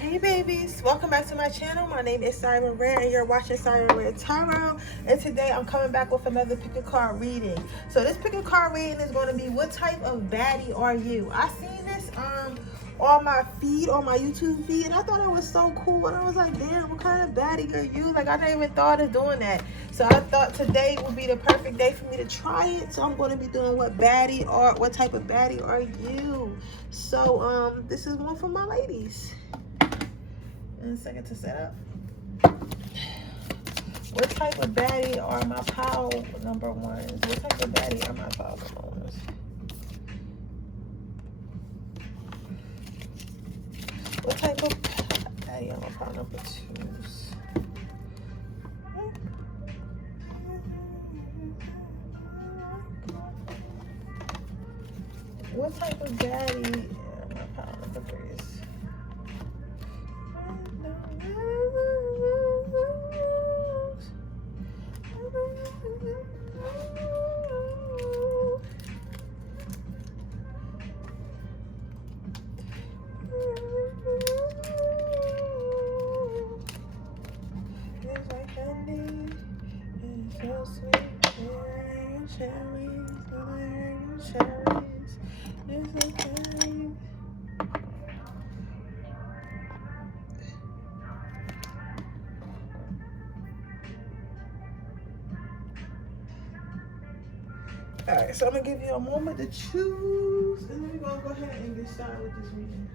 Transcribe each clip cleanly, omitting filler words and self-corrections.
Hey babies, welcome back to my channel. My name is Siren Redd and you're watching Siren Redd Tarot. And today I'm coming back with another pick a card reading. So this pick a card reading is going to be, what type of baddie are you? I seen this on my feed, on my YouTube feed, and I thought it was so cool. And I was like, damn, what kind of baddie are you? Like, I never even thought of doing that. So I thought today would be the perfect day for me to try it. So I'm going to be doing what type of baddie are you? So this is one for my ladies. And a second to set up. What type of baddie are my pile number ones? What type of baddie are my pile number ones? What type of baddie are my pile number twos? What type of baddie are my pile number threes? Alright, so I'm gonna give you a moment to choose, and then we're gonna go ahead and get started with this reading.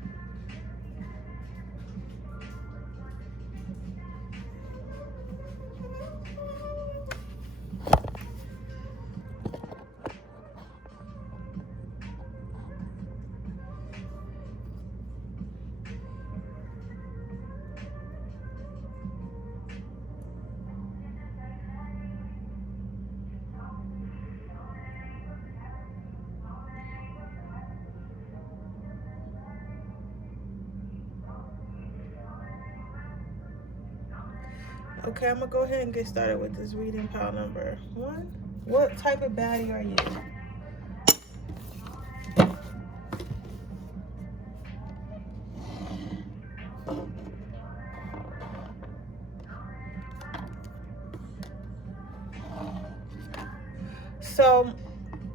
Okay, I'm gonna go ahead and get started with this reading. Pile number one. What type of baddie are you? So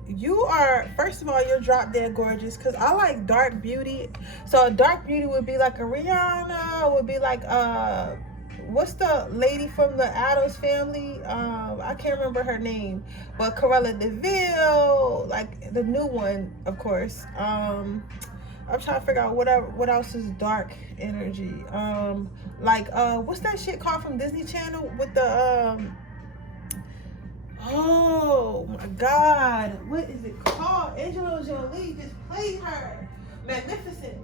you are, first of all, you're drop dead gorgeous, because I like dark beauty. So a dark beauty would be like a Rihanna, would be like what's the lady from the Addams Family? I can't remember her name, but Cruella DeVille, like the new one, of course. I'm trying to figure out what else is dark energy. What's that shit called from Disney Channel with the oh my God, what is it called? Angela Jolie just played her. Magnificent.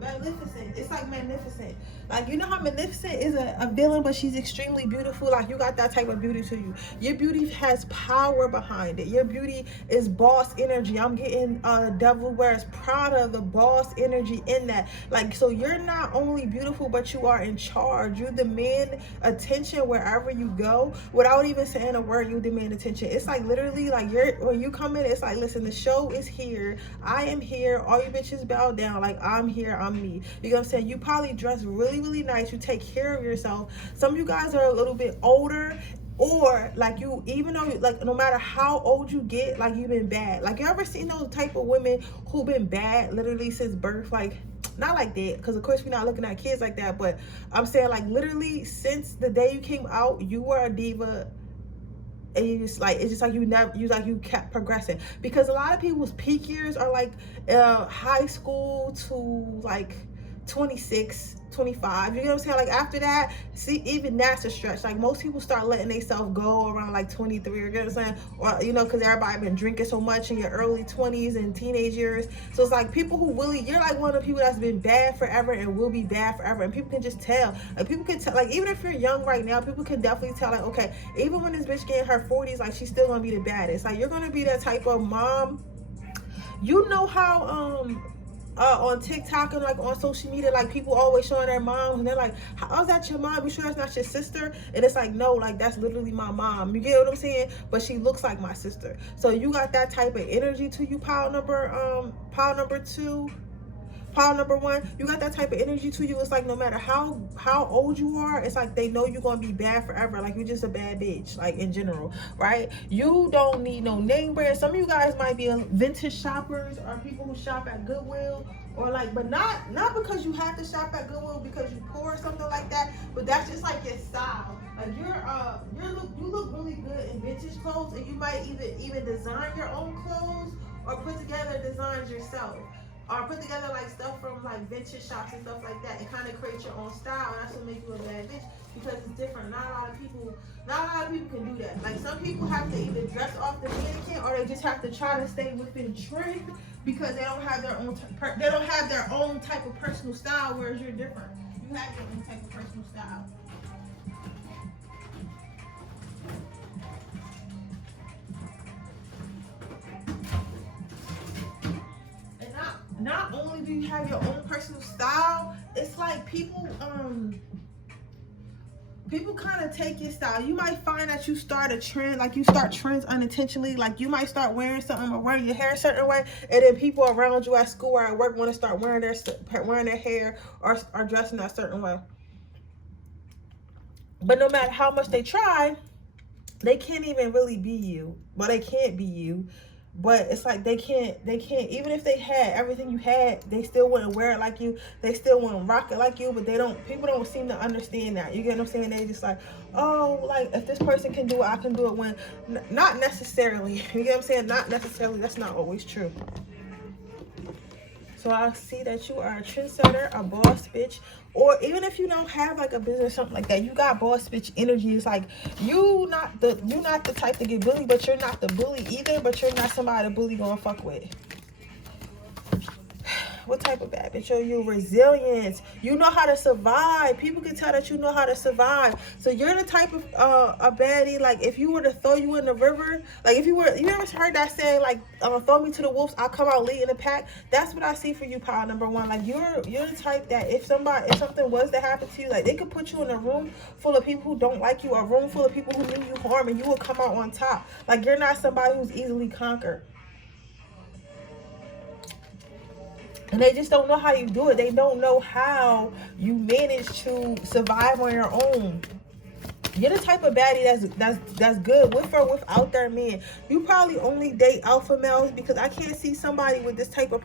It's like Magnificent. Like, you know how Magnificent is a villain, but she's extremely beautiful. Like, you got that type of beauty to you. Your beauty has power behind it. Your beauty is boss energy. I'm getting Devil Wears Prada, the boss energy in that. Like, so you're not only beautiful, but you are in charge. You demand attention wherever you go. Without even saying a word, you demand attention. It's like literally, like, when you come in, it's like, listen, the show is here. I am here. All you bitches bow down. Like, I'm here, I'm me. You know what I'm saying? You probably dress really nice. You take care of yourself. Some of you guys are a little bit older, or like, you, even though, like, no matter how old you get, like, you've been bad. Like, you ever seen those type of women who been bad literally since birth? Like, not like that, because of course we're not looking at kids like that, but I'm saying, like, literally since the day you came out, you were a diva. And you just like, it's just like you kept progressing, because a lot of people's peak years are like high school to like 26, 25. You know what I'm saying? Like, after that, see, even that's a stretch. Like, most people start letting themselves go around like 23, you know what I'm saying? Or, you know, because everybody been drinking so much in your early 20s and teenage years. So it's like people who really, you're like one of the people that's been bad forever and will be bad forever. And people can just tell. Like, people can tell, like, even if you're young right now, people can definitely tell, like, okay, even when this bitch get in her 40s, like, she's still gonna be the baddest. Like, you're gonna be that type of mom. You know how on TikTok and like on social media, like, people always showing their moms and they're like, how's that your mom? You sure that's not your sister? And it's like, no, like, that's literally my mom. You get what I'm saying? But she looks like my sister. So you got that type of energy to you, pile number two. pile number one, you got that type of energy to you. It's like no matter how old you are, it's like they know you're gonna be bad forever. Like you're just a bad bitch, like in general, right? You don't need no name brand. Some of you guys might be vintage shoppers or people who shop at Goodwill, or like, but not because you have to shop at Goodwill because you poor or something like that, but that's just like your style. Like you look really good in vintage clothes, and you might even design your own clothes or put together designs yourself, or put together like stuff from like vintage shops and stuff like that, and kind of create your own style. And that's what makes you a bad bitch, because it's different. Not a lot of people can do that. Like some people have to either dress off the mannequin, or they just have to try to stay within trend because they don't have their own type of personal style. Whereas you're different. You have your own type of personal style. Not only do you have your own personal style, it's like people kind of take your style. You might find that you start a trend, like you start trends unintentionally. Like you might start wearing something or wearing your hair a certain way, and then people around you at school or at work want to start wearing their hair or dressing a certain way. But no matter how much they try, they can't even really be you. Well, they can't be you. But it's like they can't, even if they had everything you had, they still wouldn't wear it like you. They still wouldn't rock it like you, but people don't seem to understand that. You get what I'm saying? They just like, oh, like if this person can do it, I can do it, when not necessarily. You get what I'm saying? Not necessarily. That's not always true. So I see that you are a trendsetter, a boss bitch, or even if you don't have like a business or something like that, you got boss bitch energy. It's like you not the type to get bullied, but you're not the bully either, but you're not somebody the bully gonna fuck with. What type of bad bitch are you? Resilience. You know how to survive. People can tell that you know how to survive. So you're the type of a baddie, like if you were to throw you in the river, like if you ever heard that saying, like throw me to the wolves, I'll come out leading the pack. That's what I see for you, pile number one. Like you're the type that if something was to happen to you, like they could put you in a room full of people who don't like you, a room full of people who mean you harm, and you will come out on top. Like you're not somebody who's easily conquered. And they just don't know how you do it. They don't know how you manage to survive on your own. You're the type of baddie that's good with or without their man. You probably only date alpha males, because I can't see somebody with this type of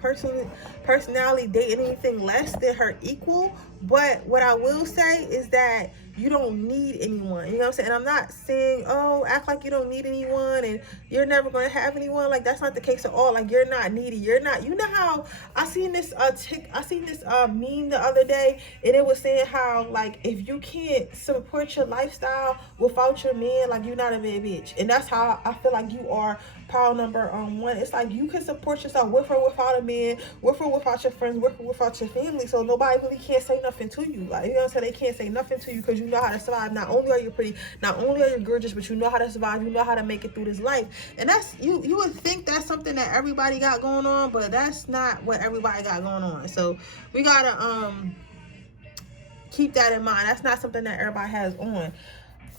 personality dating anything less than her equal. But what I will say is that you don't need anyone. You know what I'm saying? And I'm not saying, oh, act like you don't need anyone and you're never going to have anyone. Like, that's not the case at all. Like, you're not needy. You're not. You know how I seen this meme the other day, and it was saying how, like, if you can't support your lifestyle without your man, like, you're not a bad bitch. And that's how I feel like you are, pile number one. It's like you can support yourself with or without a man, with or without your friends, with or without your family. So nobody really can't say nothing to you. Like, you know what I'm saying? They can't say nothing to you because you know how to survive. Not only are you pretty, not only are you gorgeous, but you know how to survive. You know how to make it through this life. And that's, you would think that's something that everybody got going on, but that's not what everybody got going on. So we gotta keep that in mind. That's not something that everybody has on.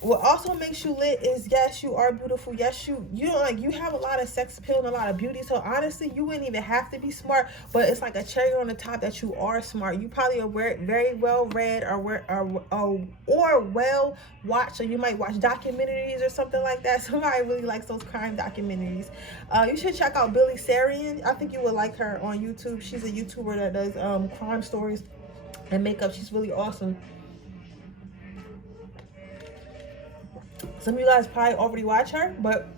What also makes you lit is, yes, you are beautiful. Yes, you don't, like, you have a lot of sex appeal and a lot of beauty. So honestly, you wouldn't even have to be smart, but it's like a cherry on the top that you are smart. You probably are very well read or well watched. So you might watch documentaries or something like that. Somebody really likes those crime documentaries. You should check out Billy Siren. I think you would like her on YouTube. She's a YouTuber that does crime stories and makeup. She's really awesome. Some of you guys probably already watch her, but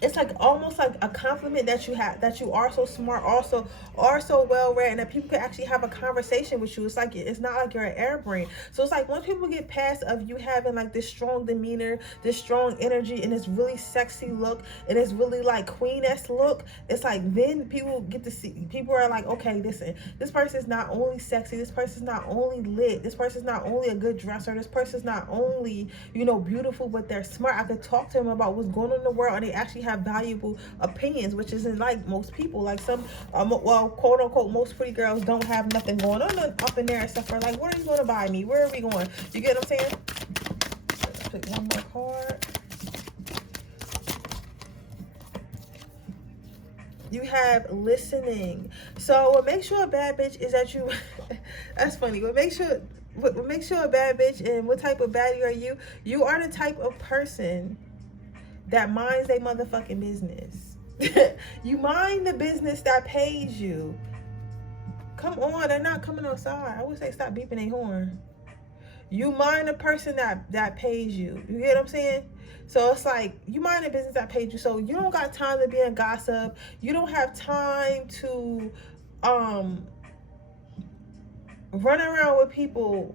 it's like almost like a compliment that you have, that you are so smart, also are so well read, and that people can actually have a conversation with you. It's like, it's not like you're an airbrain. So it's like when people get past of you having like this strong demeanor, this strong energy, and this really sexy look, and it's really like queen-esque look, it's like then people get to see, people are like, okay, listen, this person's not only sexy, this person's not only lit, this person's not only a good dresser, this person's not only, you know, beautiful, but they're smart. I could talk to them about what's going on in the world, and they actually have valuable opinions, which isn't like most people. Like some well, quote unquote, most pretty girls don't have nothing going on up in there except for like, where are you going to buy me, where are we going? You get what I'm saying? Let's pick one more card. You have listening. So what makes you a bad bitch is that you that's funny. What makes you a bad bitch, and what type of baddie are you? You are the type of person that minds their motherfucking business. You mind the business that pays you. Come on, they're not coming outside. I would say stop beeping their horn. You mind the person that pays you. You get what I'm saying? So it's like, you mind the business that paid you. So you don't got time to be in gossip. You don't have time to run around with people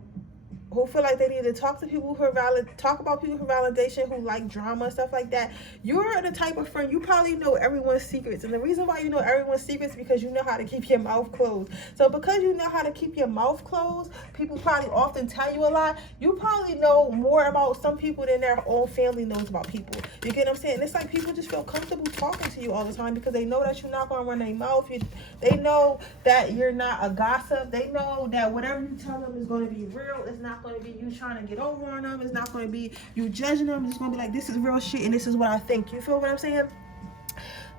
who feel like they need to talk to people who are talk about people for validation, who like drama, stuff like that. You're the type of friend, you probably know everyone's secrets. And the reason why you know everyone's secrets is because you know how to keep your mouth closed. So because you know how to keep your mouth closed, people probably often tell you a lot. You probably know more about some people than their own family knows about people. You get what I'm saying? It's like people just feel comfortable talking to you all the time because they know that you're not going to run their mouth. They know that you're not a gossip. They know that whatever you tell them is going to be real. It's not going to be you trying to get over on them. It's not going to be you judging them. It's going to be like, this is real shit and this is what I think. You feel what I'm saying?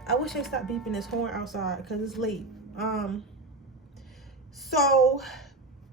I wish they stopped beeping this horn outside because it's late. So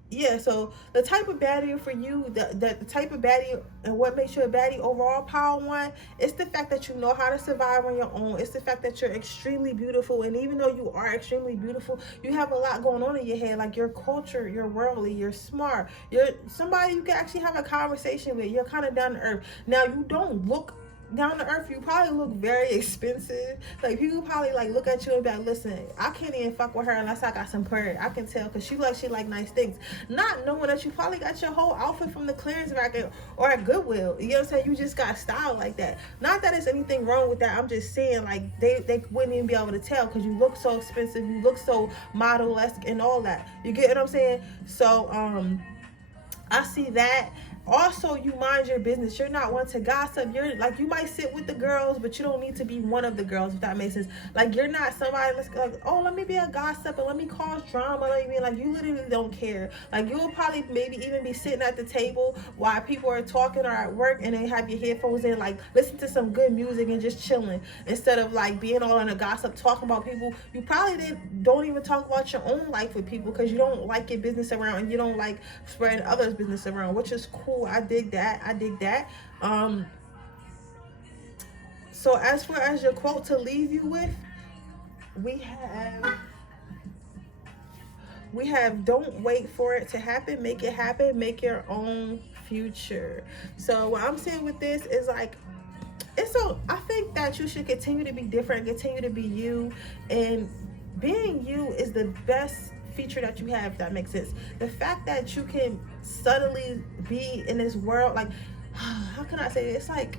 yeah, so the type of baddie for you, the type of baddie, and what makes you a baddie overall, power one, it's the fact that you know how to survive on your own. It's the fact that you're extremely beautiful, and even though you are extremely beautiful, you have a lot going on in your head, like your culture, you're worldly, you're smart, you're somebody you can actually have a conversation with. You're kind of down to earth. Now, you don't look down to earth. You probably look very expensive. Like, people probably like look at you and be like, listen, I can't even fuck with her unless I got some bread. I can tell because she like nice things, not knowing that you probably got your whole outfit from the clearance rack or at Goodwill. You know what I'm saying? You just got style like that. Not that there's anything wrong with that. I'm just saying, like, they wouldn't even be able to tell because you look so expensive, you look so model-esque and all that. You get what I'm saying? So I see that. Also, you mind your business. You're not one to gossip. You're like, you might sit with the girls, but you don't need to be one of the girls, if that makes sense. Like, you're not somebody that's like, oh, let me be a gossip and let me cause drama. Let me, like, you literally don't care. Like, you'll probably maybe even be sitting at the table while people are talking or at work, and then have your headphones in, like, listen to some good music and just chilling, instead of like being all in a gossip talking about people. You probably don't even talk about your own life with people because you don't like your business around, and you don't like spreading others' business around, which is cool. I dig that. So as far as your quote to leave you with, we have don't wait for it to happen, make it happen, make your own future. So what I'm saying with this is, like, I think that you should continue to be different, continue to be you, and being you is the best feature that you have, if that makes sense. The fact that you can subtly be in this world, like, how can I say it? It's like,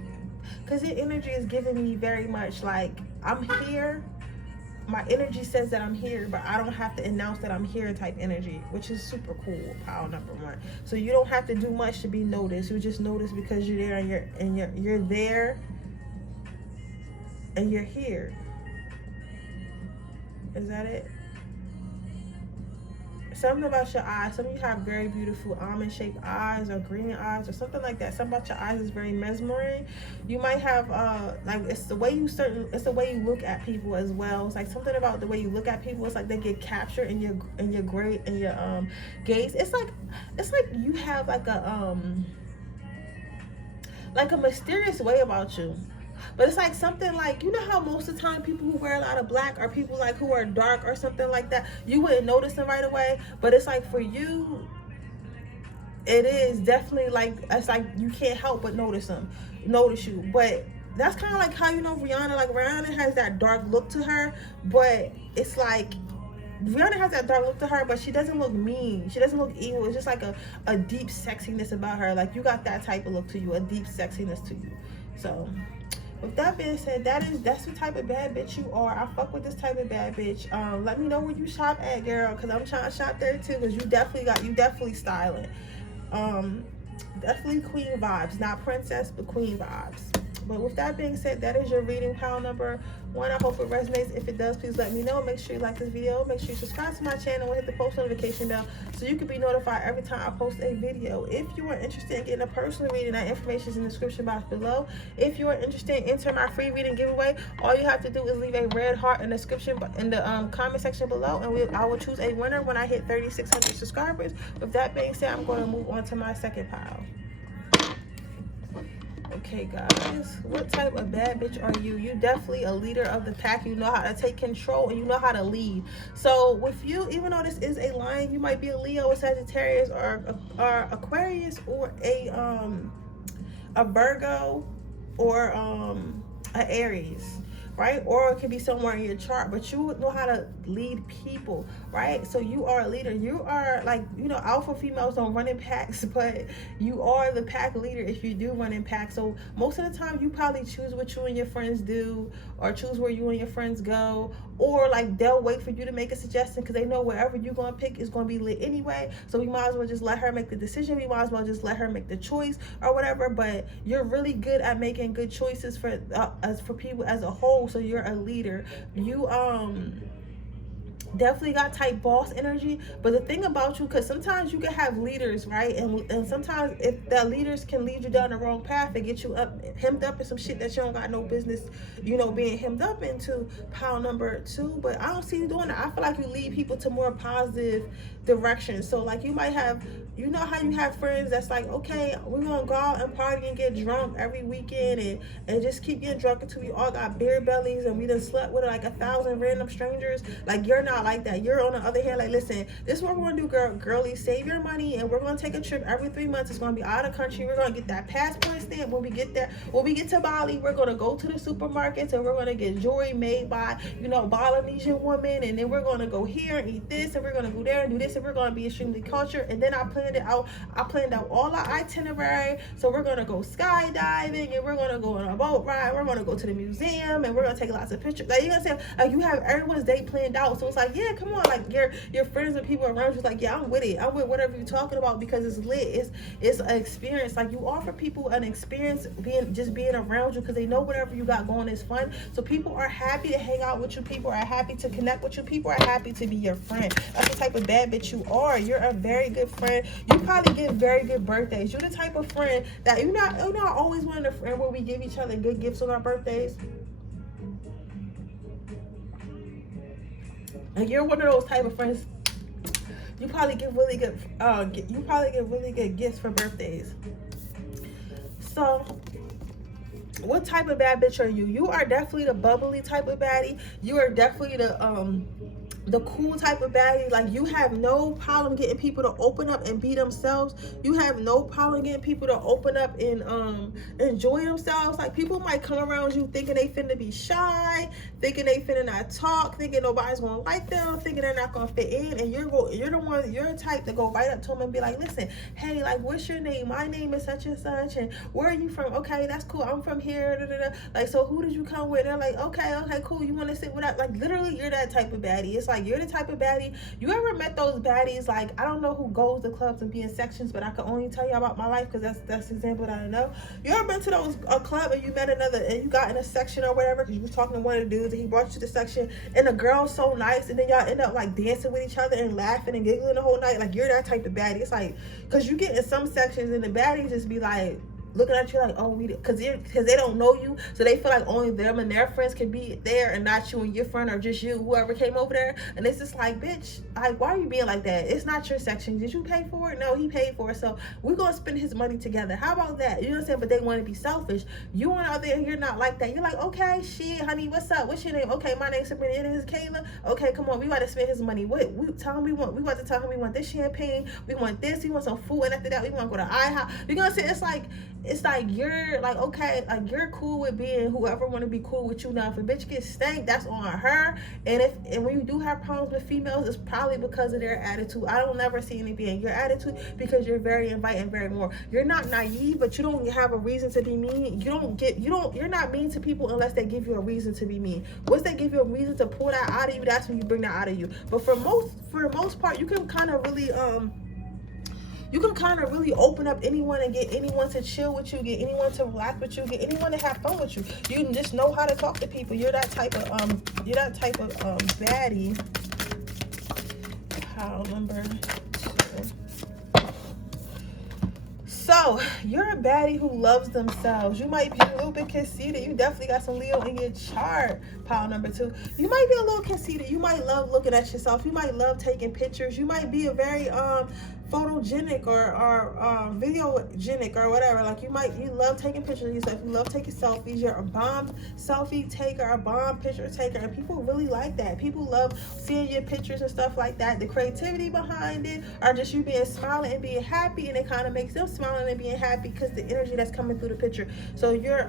because your energy is giving me very much like, I'm here, my energy says that I'm here, but I don't have to announce that I'm here type energy, which is super cool. Power number one. So you don't have to do much to be noticed. You just notice because you're there, and you're there and you're here. Is that it? Something about your eyes. Some of you have very beautiful almond-shaped eyes or green eyes or something like that. Something about your eyes is very mesmerizing. You might have like, it's the way you look at people as well. It's like something about the way you look at people. It's like they get captured in your gaze. It's like you have like a mysterious way about you. But it's like something like, you know how most of the time people who wear a lot of black are people like who are dark or something like that, you wouldn't notice them right away. But it's like, for you, it is definitely like, it's like you can't help but notice you. But that's kind of like how, you know, Rihanna, like, Rihanna has that dark look to her, but it's like, Rihanna has that dark look to her, but she doesn't look mean. She doesn't look evil. It's just like a deep sexiness about her. Like, you got that type of look to you, a deep sexiness to you. So with that being said, that's the type of bad bitch you are. I fuck with this type of bad bitch. Let me know where you shop at, girl, because I'm trying to shop there too, because you definitely styling. Definitely queen vibes. Not princess, but queen vibes. But with that being said, that is your reading, pile number 1. I hope it resonates. If it does, please let me know. Make sure you like this video. Make sure you subscribe to my channel and hit the post notification bell so you can be notified every time I post a video. If you are interested in getting a personal reading, that information is in the description box below. If you are interested in entering my free reading giveaway, all you have to do is leave a red heart in the description in the comment section below, and I will choose a winner when I hit 3,600 subscribers. With that being said, I'm going to move on to my second pile. Okay, guys, what type of bad bitch are you? You definitely a leader of the pack. You know how to take control and you know how to lead. So with you, even though this is a lion, you might be a Leo, a Sagittarius, or Aquarius, or a Virgo, or a Aries, right? Or it could be somewhere in your chart, but you know how to lead people, right? So you are a leader. You are, like, you know, alpha females don't run in packs, but you are the pack leader if you do run in packs. So most of the time you probably choose what you and your friends do, or choose where you and your friends go, or like they'll wait for you to make a suggestion because they know wherever you're going to pick is going to be lit anyway. So we might as well just let her make the decision. We might as well just let her make the choice or whatever. But you're really good at making good choices for people as a whole. So you're a leader. You definitely got type boss energy. But the thing about you, because sometimes you can have leaders, right? And sometimes if the leaders can lead you down the wrong path and get you hemmed up in some shit that you don't got no business, you know, being hemmed up into, pile number 2. But I don't see you doing that. I feel like you lead people to more positive directions. So like you might have, you know how you have friends that's like, okay, we're gonna go out and party and get drunk every weekend and just keep getting drunk until we all got beer bellies and we done slept with like 1,000 random strangers. Like, you're not like that. You're on the other hand like, listen, this is what we're gonna do, girlie. Save your money and we're gonna take a trip every 3 months. It's gonna be out of country. We're gonna get that passport stamp. When we get there, when we get to Bali, we're gonna go to the supermarkets and we're gonna get jewelry made by, you know, Balinesian women, and then we're gonna go here and eat this, and we're gonna go there and do this, and we're gonna be extremely cultured. And then I planned out all our itinerary. So we're gonna go skydiving, and we're gonna go on a boat ride, we're gonna go to the museum, and we're gonna take lots of pictures. Like, you know what I'm saying? Like, you have everyone's day planned out. So it's like, yeah, come on, like your friends and people around you, like, yeah, I'm with it. I'm with whatever you're talking about because it's lit. It's an experience. Like, you offer people an experience being around you because they know whatever you got going is fun. So people are happy to hang out with you. People are happy to connect with you. People are happy to be your friend. That's the type of bad bitch you are. You're a very good friend. You probably give very good birthdays. You're the type of friend that you're not always one of the friend where we give each other good gifts on our birthdays. And you're one of those type of friends. You probably give really good gifts for birthdays. So what type of bad bitch are you? You are definitely the bubbly type of baddie. You are definitely the cool type of baddie. Like, you have no problem getting people to open up and be themselves. You have no problem getting people to open up and enjoy themselves. Like, people might come around you thinking they finna be shy, thinking they finna not talk, thinking nobody's gonna like them, thinking they're not gonna fit in, and you're the type to go right up to them and be like, listen, hey, like, what's your name? My name is such and such, and where are you from? Okay, that's cool, I'm from here, da, da, da. Like, so who did you come with? They're like, okay, cool, you want to sit with us? Like, literally, you're that type of baddie. It's like, you're the type of baddie. You ever met those baddies? Like, I don't know who goes to clubs and be in sections, but I can only tell you about my life because that's the example that I know. You ever been to a club and you met another, and you got in a section or whatever because you was talking to one of the dudes and he brought you to the section, and the girl's so nice, and then y'all end up like dancing with each other and laughing and giggling the whole night? Like, you're that type of baddie. It's like, because you get in some sections and the baddies just be like looking at you like, oh, because they don't know you, so they feel like only them and their friends can be there and not you and your friend, or just you, whoever came over there. And it's just like, bitch, like, why are you being like that? It's not your section. Did you pay for it? No, he paid for it, so we're gonna spend his money together. How about that? You know what I'm saying? But they want to be selfish. You on out there, you're not like that. You're like, okay, shit, honey, what's up? What's your name? Okay, my name's Sabrina, and this is Kayla. Okay, come on, we got to spend his money. We tell him we want to tell him we want this champagne, we want this, we want some food, and after that we want to go to IHOP. You know what I'm saying? It's like you're like, okay, like, you're cool with being whoever want to be cool with you. Now, if a bitch gets stank, that's on her. And when you do have problems with females, it's probably because of their attitude. I don't never see anything in your attitude because you're very inviting, very more. You're not naive, but you don't have a reason to be mean. You're not mean to people unless they give you a reason to be mean. Once they give you a reason to pull that out of you, that's when you bring that out of you. But for the most part, you can kind of really you can kind of really open up anyone and get anyone to chill with you, get anyone to relax with you, get anyone to have fun with you. You just know how to talk to people. You're that type of baddie. Pile number 2. So, you're a baddie who loves themselves. You might be a little bit conceited. You definitely got some Leo in your chart. Pile number 2. You might be a little conceited. You might love looking at yourself. You might love taking pictures. You might be a very photogenic or videogenic or whatever. Like you love taking pictures of yourself. You love taking selfies. You're a bomb selfie taker, a bomb picture taker, and people really like that. People love seeing your pictures and stuff like that. The creativity behind it, or just you being smiling and being happy, and it kind of makes them smiling and being happy because the energy that's coming through the picture. So you're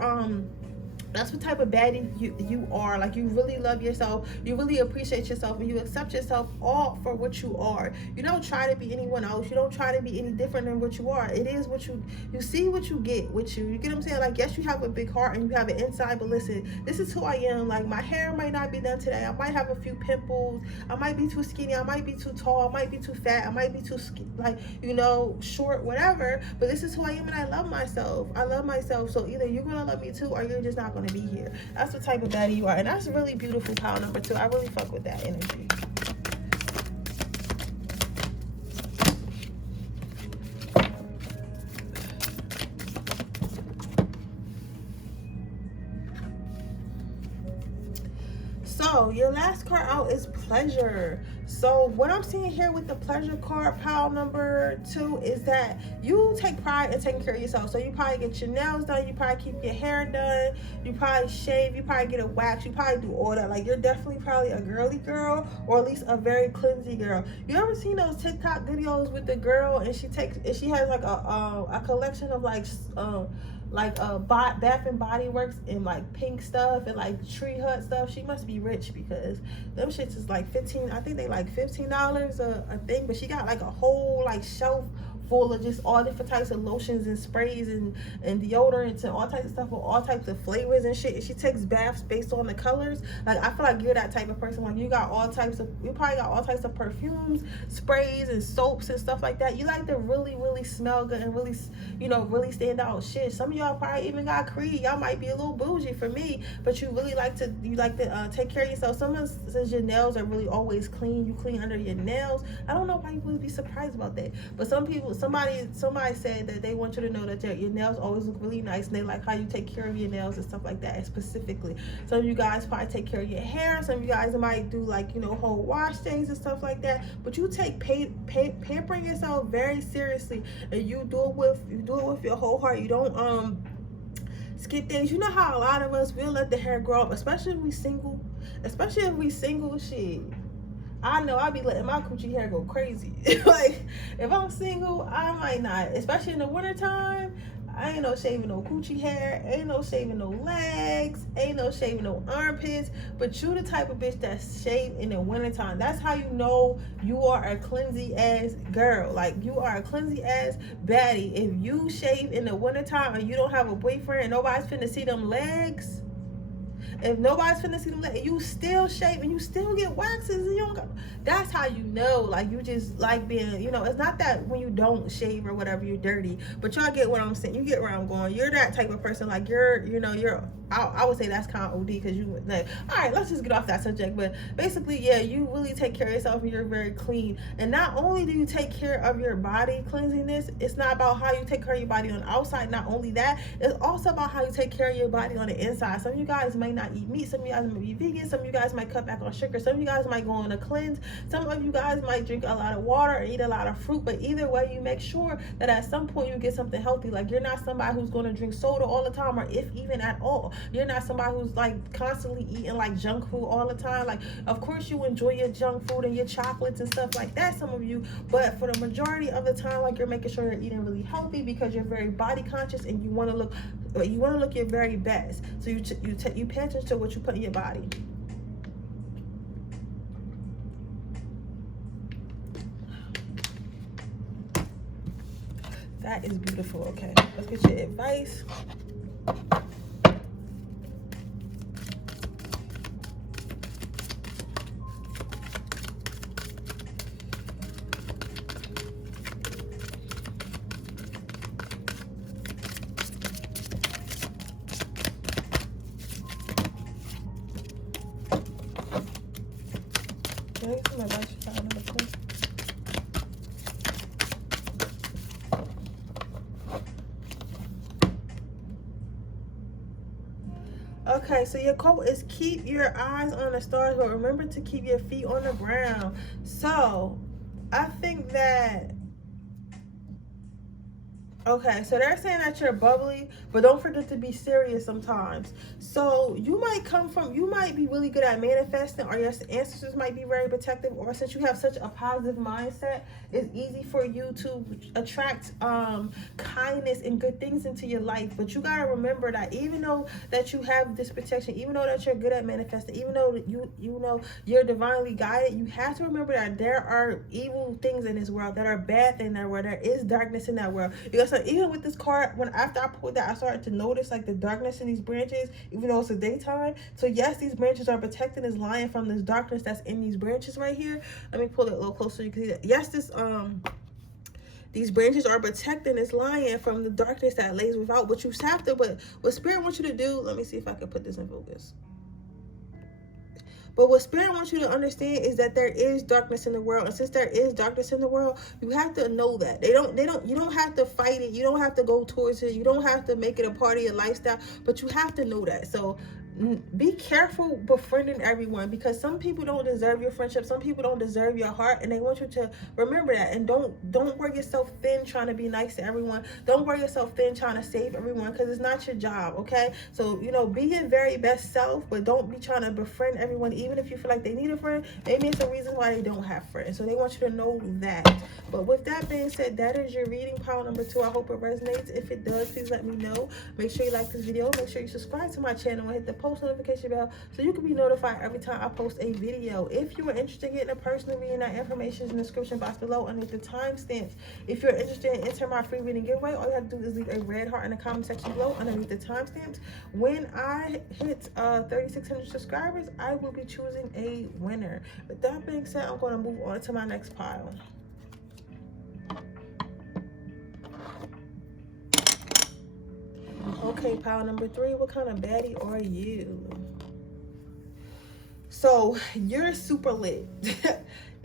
that's what type of baddie you are. Like, you really love yourself, you really appreciate yourself, and you accept yourself all for what you are. You don't try to be anyone else. You don't try to be any different than what you are. It is what you see what you get with you. You get what I'm saying? Like, yes, you have a big heart and you have an inside, but listen, this is who I am. Like, my hair might not be done today. I might have a few pimples. I might be too skinny. I might be too tall. I might be too fat. I might be too short, whatever. But this is who I am, and I love myself. I love myself. So either you're gonna love me too, or you're just not gonna be here. That's the type of baddie you are, and that's really beautiful. Pile number 2. I really fuck with that energy. So your last card out is pleasure. So what I'm seeing here with the pleasure card, pile number 2, is that you take pride in taking care of yourself. So you probably get your nails done, you probably keep your hair done, you probably shave, you probably get a wax, you probably do all that. Like, you're definitely probably a girly girl, or at least a very cleansy girl. You ever seen those TikTok videos with the girl and she has like a collection of Bath and Body Works and like pink stuff and like tree hut stuff? She must be rich, because them shits is like $15. I think they like $15 a thing, but she got like a whole like shelf full of just all different types of lotions and sprays and deodorants and all types of stuff with all types of flavors and shit. And she takes baths based on the colors. Like, I feel like you're that type of person. Like, you probably got all types of perfumes, sprays, and soaps and stuff like that. You like to really, really smell good and really, really stand out. Shit, some of y'all probably even got Creed. Y'all might be a little bougie for me, but you really like to take care of yourself. Someone says your nails are really always clean. You clean under your nails. I don't know why you would be surprised about that, but somebody said that they want you to know that your nails always look really nice, and they like how you take care of your nails and stuff like that. Specifically, some of you guys probably take care of your hair. Some of you guys might do whole wash days and stuff like that. But you take pampering yourself very seriously, and you do it with your whole heart. You don't skip things. You know how a lot of us, we'll let the hair grow up, especially if we single. Shit, I know I'll be letting my coochie hair go crazy. Like, if I'm single, I might not. Especially in the wintertime, I ain't no shaving no coochie hair, ain't no shaving no legs, ain't no shaving no armpits. But you the type of bitch that's shaved in the wintertime. That's how you know you are a cleansy ass girl. Like, you are a cleansy ass baddie. If you shave in the wintertime and you don't have a boyfriend and nobody's finna see them legs, if nobody's finna see them legs, you still shave and you still get waxes, and you don't go, that's how you know, like, you just like being, it's not that when you don't shave or whatever, you're dirty, but y'all get what I'm saying. You get where I'm going. You're that type of person. Like, I would say that's kind of OD, because you like, all right, let's just get off that subject. But basically, yeah, you really take care of yourself, and you're very clean. And not only do you take care of your body cleanliness, it's not about how you take care of your body on the outside. Not only that, it's also about how you take care of your body on the inside. Some of you guys may not eat meat. Some of you guys might be vegan. Some of you guys might cut back on sugar. Some of you guys might go on a cleanse. Some of you guys might drink a lot of water or eat a lot of fruit. But either way, you make sure that at some point you get something healthy. Like, you're not somebody who's going to drink soda all the time, or if even at all. You're not somebody who's like constantly eating like junk food all the time. Like, of course you enjoy your junk food and your chocolates and stuff like that, some of you, but for the majority of the time, like, you're making sure you're eating really healthy, because you're very body conscious and you want to look your very best. So you pay attention to what you put in your body. That is beautiful. Okay, let's get your advice. get some advice for pile number 2. Okay, so your quote is keep your eyes on the stars, but remember to keep your feet on the ground. So I think that, okay, so they're saying that you're bubbly, but don't forget to be serious sometimes. So you might be really good at manifesting, or your ancestors might be very protective, or since you have such a positive mindset, it's easy for you to attract kindness and good things into your life. But you gotta remember that even though that you have this protection, even though that you're good at manifesting, even though you know you're divinely guided, you have to remember that there are evil things in this world, that are bad things in that world. There is darkness in that world. Because even with this card, after I pulled that, I started to notice like the darkness in these branches, even though it's the daytime. So yes, these branches are protecting this lion from this darkness that's in these branches right here. Let me pull it a little closer so you can see that. Yes, these branches are protecting this lion from the darkness that lays without. But you have to, but what Spirit wants you to do, let me see if I can put this in focus. But what Spirit wants you to understand is that there is darkness in the world. And since there is darkness in the world, you have to know that. You don't have to fight it. You don't have to go towards it. You don't have to make it a part of your lifestyle, but you have to know that. So be careful befriending everyone, because some people don't deserve your friendship. Some people don't deserve your heart, and they want you to remember that. And don't wear yourself thin trying to be nice to everyone. Don't wear yourself thin trying to save everyone, because it's not your job. Okay, so you know, be your very best self, but don't be trying to befriend everyone, even if you feel like they need a friend. Maybe it's a reason why they don't have friends, so they want you to know that. But with that being said, that is your reading, pile number 2. I hope it resonates. If it does, please let me know. Make sure you like this video. Make sure you subscribe to my channel and hit the post notification bell so you can be notified every time I post a video. If you are interested in getting a personal reading, that information is in the description box below underneath the timestamps. If you're interested in entering my free reading giveaway, all you have to do is leave a red heart in the comment section below underneath the timestamps. When I hit 3,600 subscribers, I will be choosing a winner. With that being said, I'm going to move on to my next pile. Okay, pile number 3, what kind of baddie are you? So you're super lit.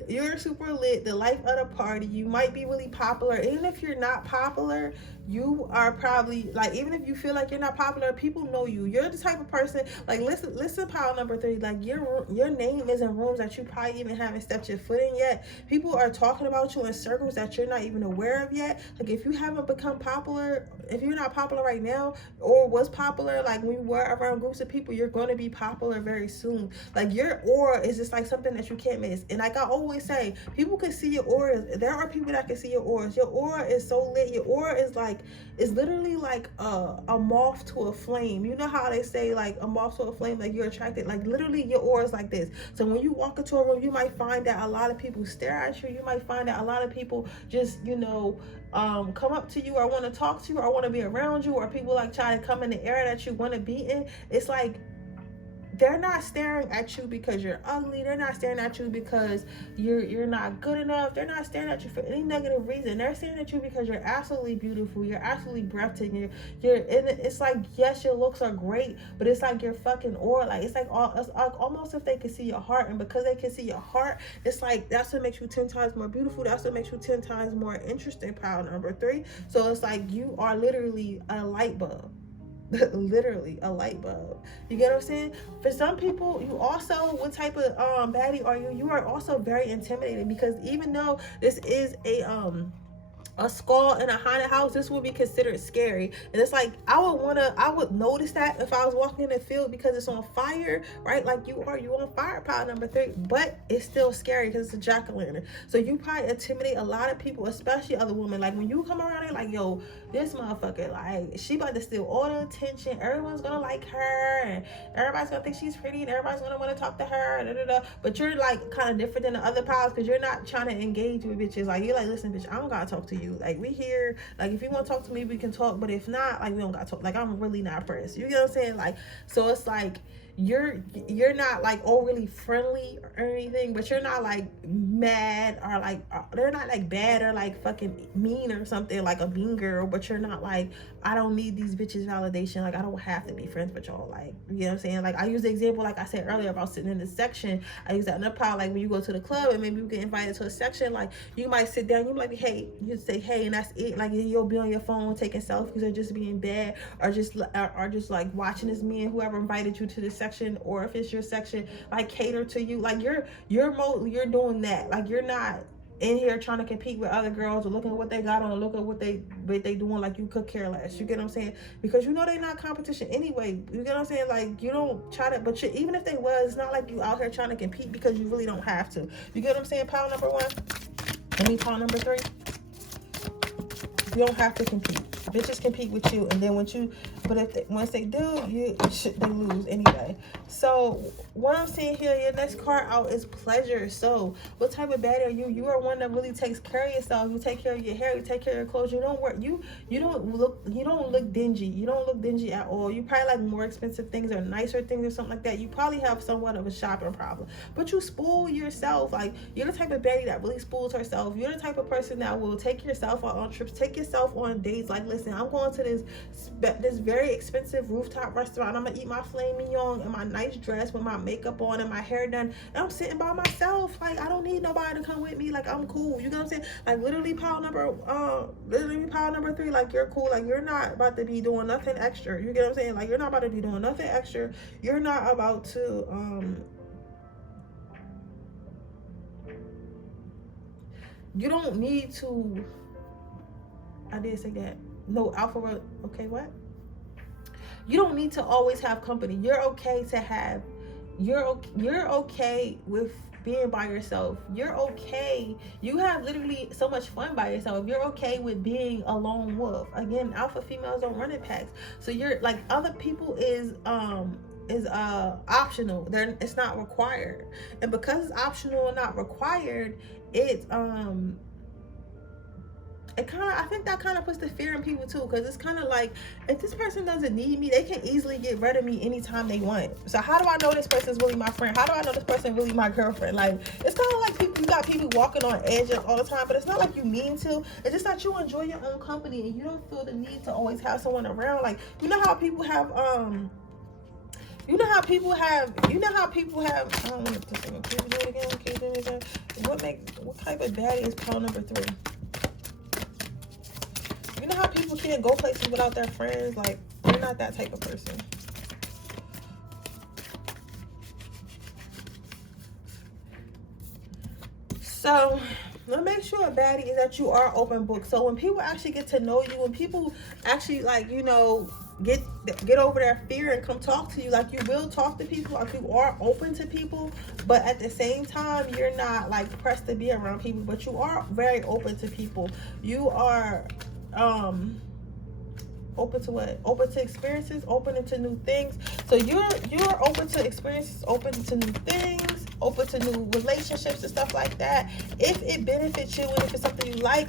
You're super lit, the life of the party. You might be really popular. Even if you're not popular, you are probably, like, even if you feel like you're not popular, people know you. You're the type of person, like, listen, pile number 3, like, your name is in rooms that you probably even haven't stepped your foot in yet. People are talking about you in circles that you're not even aware of yet. Like, if you haven't become popular, if you're not popular right now, or was popular, like, when you were around groups of people, you're going to be popular very soon. Like, your aura is just like something that you can't miss. And like I always say, people can see your auras. There are people that can see your auras. Your aura is so lit. Your aura is like, it's literally like a moth to a flame. You know how they say like a moth to a flame, like you're attracted, like literally your aura is like this. So when you walk into a room, you might find that a lot of people stare at you. You might find that a lot of people just, you know, come up to you, or want to talk to you, or want to be around you, or people like try to come in the area that you want to be in. It's like, they're not staring at you because you're ugly. They're not staring at you because you're not good enough. They're not staring at you for any negative reason. They're staring at you because you're absolutely beautiful. You're absolutely breathtaking. It's like, yes, your looks are great, but it's like your fucking aura. Like, it's like almost if they can see your heart, and because they can see your heart, it's like that's what makes you 10 times more beautiful. That's what makes you 10 times more interesting. Pile number 3. So it's like you are literally a light bulb. Literally a light bulb. You get what I'm saying? For some people, you also, what type of baddie are you? You are also very intimidating, because even though this is a skull in a haunted house, this would be considered scary. And it's like, I would notice that if I was walking in the field, because it's on fire, right? Like you on fire, pile number 3, but it's still scary because it's a jack-o'-lantern. So you probably intimidate a lot of people, especially other women. Like when you come around here, like, yo, this motherfucker, like, she about to steal all the attention. Everyone's gonna like her, and everybody's gonna think she's pretty, and everybody's gonna want to talk to her, but you're like kind of different than the other piles, because you're not trying to engage with bitches. Like, you're like, listen, bitch, I don't gotta talk to you. Like, we here, like, if you want to talk to me, we can talk, but if not, like, we don't gotta talk. Like, I'm really not pressed. You get what I'm saying? Like, so it's like, you're not like overly friendly or anything, but you're not like mad or like they're not like bad or like fucking mean or something, like a mean girl, but you're not like, I don't need these bitches validation, like I don't have to be friends with y'all, like, you know what I'm saying? Like I use the example like I said earlier about sitting in this section. I use that in a power, like when you go to the club and maybe you get invited to a section, like you might sit down, you like, hey, you say hey, and that's it. Like you'll be on your phone taking selfies or just being bad or just like watching this man, whoever invited you to this section, or if it's your section, like cater to you. Like you're doing that. Like you're not in here trying to compete with other girls or looking at what they got on or look at what they doing, like you could care less. You get what I'm saying? Because you know they're not competition anyway. You get what I'm saying? Like you don't try to, but even if they was, it's not like you out here trying to compete because you really don't have to. You get what I'm saying? Power number 1. I mean power number 3. You don't have to compete. Bitches compete with you, and then once they do, they lose anyway. So what I'm seeing here, your next card out is pleasure. So what type of baddie are you? You are one that really takes care of yourself. You take care of your hair. You take care of your clothes. You don't work. You don't look dingy. You don't look dingy at all. You probably like more expensive things or nicer things or something like that. You probably have somewhat of a shopping problem, but you spoil yourself. Like you're the type of baddie that really spoils herself. You're the type of person that will take yourself on trips, take yourself on dates. Like, listen, I'm going to this very expensive rooftop restaurant. I'm gonna eat my filet mignon in my nice dress with my makeup on and my hair done, and I'm sitting by myself. Like I don't need nobody to come with me. Like I'm cool. You know what I'm saying? Like literally power number 3. Like you're cool. Like you're not about to be doing nothing extra. You get what I'm saying? Like you're not about to be doing nothing extra. You're not about to you don't need to. I did say that. No, alpha. Okay, what? You don't need to always have company. You're okay to have. You're okay with being by yourself. You're okay. You have literally so much fun by yourself. You're okay with being a lone wolf. Again, alpha females don't run in packs. So you're like, other people is optional. It's not required. And because it's optional and not required, it's I think that kind of puts the fear in people too, because it's kind of like, if this person doesn't need me, they can easily get rid of me anytime they want. So how do I know this person's really my friend? How do I know this person really my girlfriend? Like, it's kind of like you got people walking on edges all the time, but it's not like you mean to. It's just that you enjoy your own company and you don't feel the need to always have someone around. Like, you know how people have what type of baddie is power number 3? You know how people can't go places without their friends? Like, you're not that type of person. So, let's make sure, baddie, is that you are open book. So when people actually get to know you, when people actually, like, you know, get over their fear and come talk to you, like, you will talk to people, like you are open to people, but at the same time you're not like pressed to be around people, but you are very open to people. You are open to what? Open to experiences, open to new things. So you're open to experiences, open to new things, open to new relationships and stuff like that. If it benefits you and if it's something you like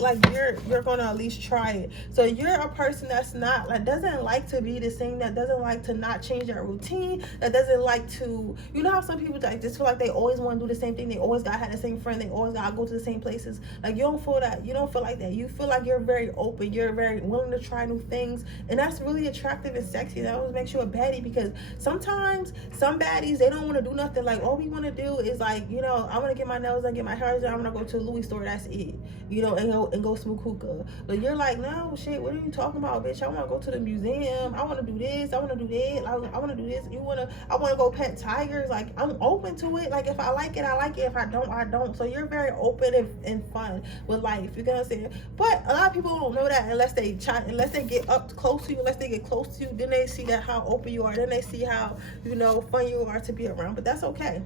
you're gonna at least try it. So you're a person that's not like, doesn't like to be the same, that doesn't like to not change their routine, that doesn't like to, you know how some people like just feel like they always want to do the same thing, they always gotta have the same friend, they always gotta go to the same places. Like, you don't feel like that. You feel like you're very open, you're very willing to try new things, and that's really attractive and sexy. That always makes you a baddie, because sometimes some baddies, they don't want to do nothing. Like, all we want to do is, like, you know, I want to get my nails done, get my hair done, I'm gonna go to a Louis store, that's it, you know, and go smoke hookah. But you're like, no, shit, what are you talking about, bitch? I want to go to the museum, I want to do this, I want to do that, I want to do this. I want to go pet tigers. Like, I'm open to it. Like, if I like it, I like it. If I don't, I don't. So you're very open and fun with life. You know what I'm saying? But a lot of people don't know that unless they get up close to you, unless they get close to you, then they see that how open you are, then they see how, you know, fun you are to be around. But that's okay.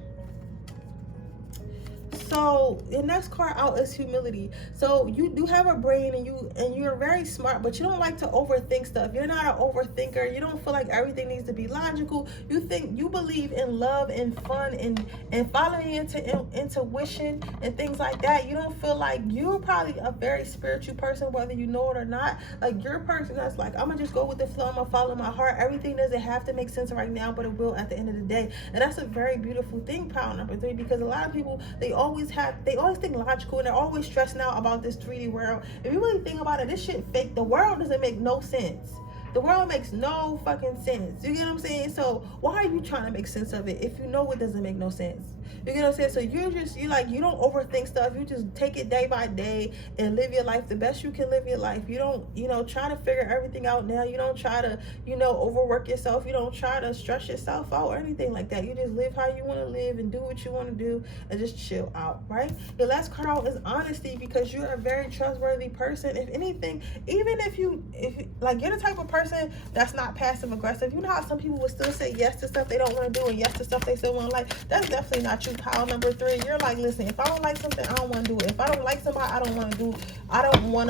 So the next card out is humility. So you do have a brain, and you're very smart, but you don't like to overthink stuff. You're not an overthinker. You don't feel like everything needs to be logical. You believe in love and fun and following into intuition and things like that. You don't feel like you're probably a very spiritual person, whether you know it or not. Like, you're a person that's like, I'm gonna just go with the flow. I'm gonna follow my heart. Everything doesn't have to make sense right now, but it will at the end of the day. And that's a very beautiful thing, pile number 3, because a lot of people, they always think logical, and they're always stressing out about this 3D world. If you really think about it, this shit fake. The world doesn't make no sense. The world makes no fucking sense. You get what I'm saying? So why are you trying to make sense of it if you know it doesn't make no sense? You get what I'm saying? So you don't overthink stuff. You just take it day by day and live your life the best you can live your life. You don't, try to figure everything out now. You don't try to, overwork yourself. You don't try to stress yourself out or anything like that. You just live how you want to live and do what you want to do and just chill out, right? Your last card out is honesty, because you're a very trustworthy person. If anything, even if you're the type of person that's not passive aggressive. You know how some people will still say yes to stuff they don't want to do and yes to stuff they still want to like? That's definitely not you, pile number 3. You're like, listen, if I don't like something, I don't want to do it. If I don't like somebody, I don't want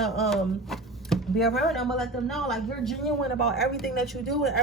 to be around them, but let them know, like, you're genuine about everything that you do and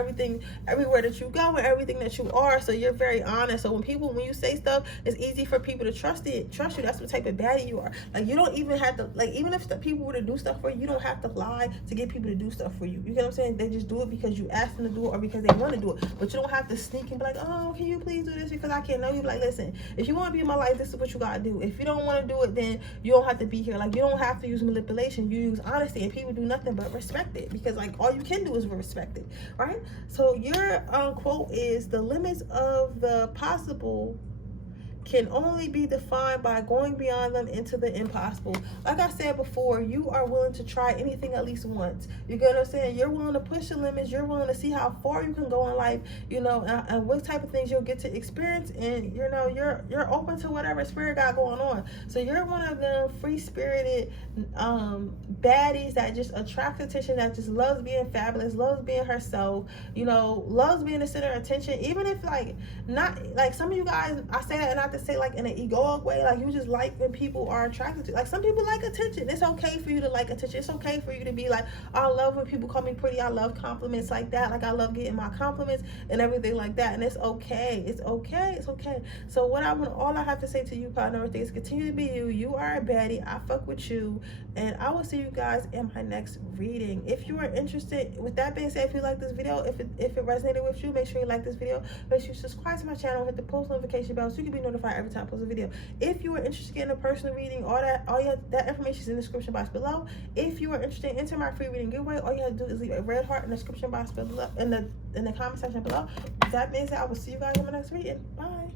everywhere that you go and everything that you are. So you're very honest. So when you say stuff, it's easy for people to trust you. That's what type of baddie you are. Like, you don't even have to, like, even if the people were to do stuff for you, you don't have to lie to get people to do stuff for you. You get what I'm saying? They just do it because you ask them to do it or because they want to do it. But you don't have to sneak and be like, oh, can you please do this because I can't know you. Like, listen, if you want to be in my life, this is what you gotta do. If you don't want to do it, then you don't have to be here. Like, you don't have to use manipulation. You use honesty, and people do nothing but respect it, because like all you can do is respect it, right? So your quote is, the limits of the possible can only be defined by going beyond them into the impossible. Like I said before, you are willing to try anything at least once. You get what I'm saying? You're willing to push the limits. You're willing to see how far you can go in life, and what type of things you'll get to experience. And you're open to whatever spirit got going on. So you're one of them free-spirited baddies that just attracts attention, that just loves being fabulous, loves being herself, loves being the center of attention. Even if not like some of you guys, I say that not to say like in an egoic way, like you just like when people are attracted to, like, some people like attention. It's okay for you to like attention. It's okay for you to be like, I love when people call me pretty. I love compliments like that. Like, I love getting my compliments and everything like that. And it's okay. It's okay. It's okay. So all I have to say to you, partner, is continue to be you. You are a baddie. I fuck with you, and I will see you guys in my next reading. If you are interested, with that being said, if you like this video, if it resonated with you, make sure you like this video. Make sure you subscribe to my channel, hit the post notification bell so you can be notified every time I post a video. If you are interested in a personal reading, that information is in the description box below. If you are interested in entering my free reading giveaway, all you have to do is leave a red heart in the description box below, in the comment section below. With that being said, I will see you guys in my next reading. Bye.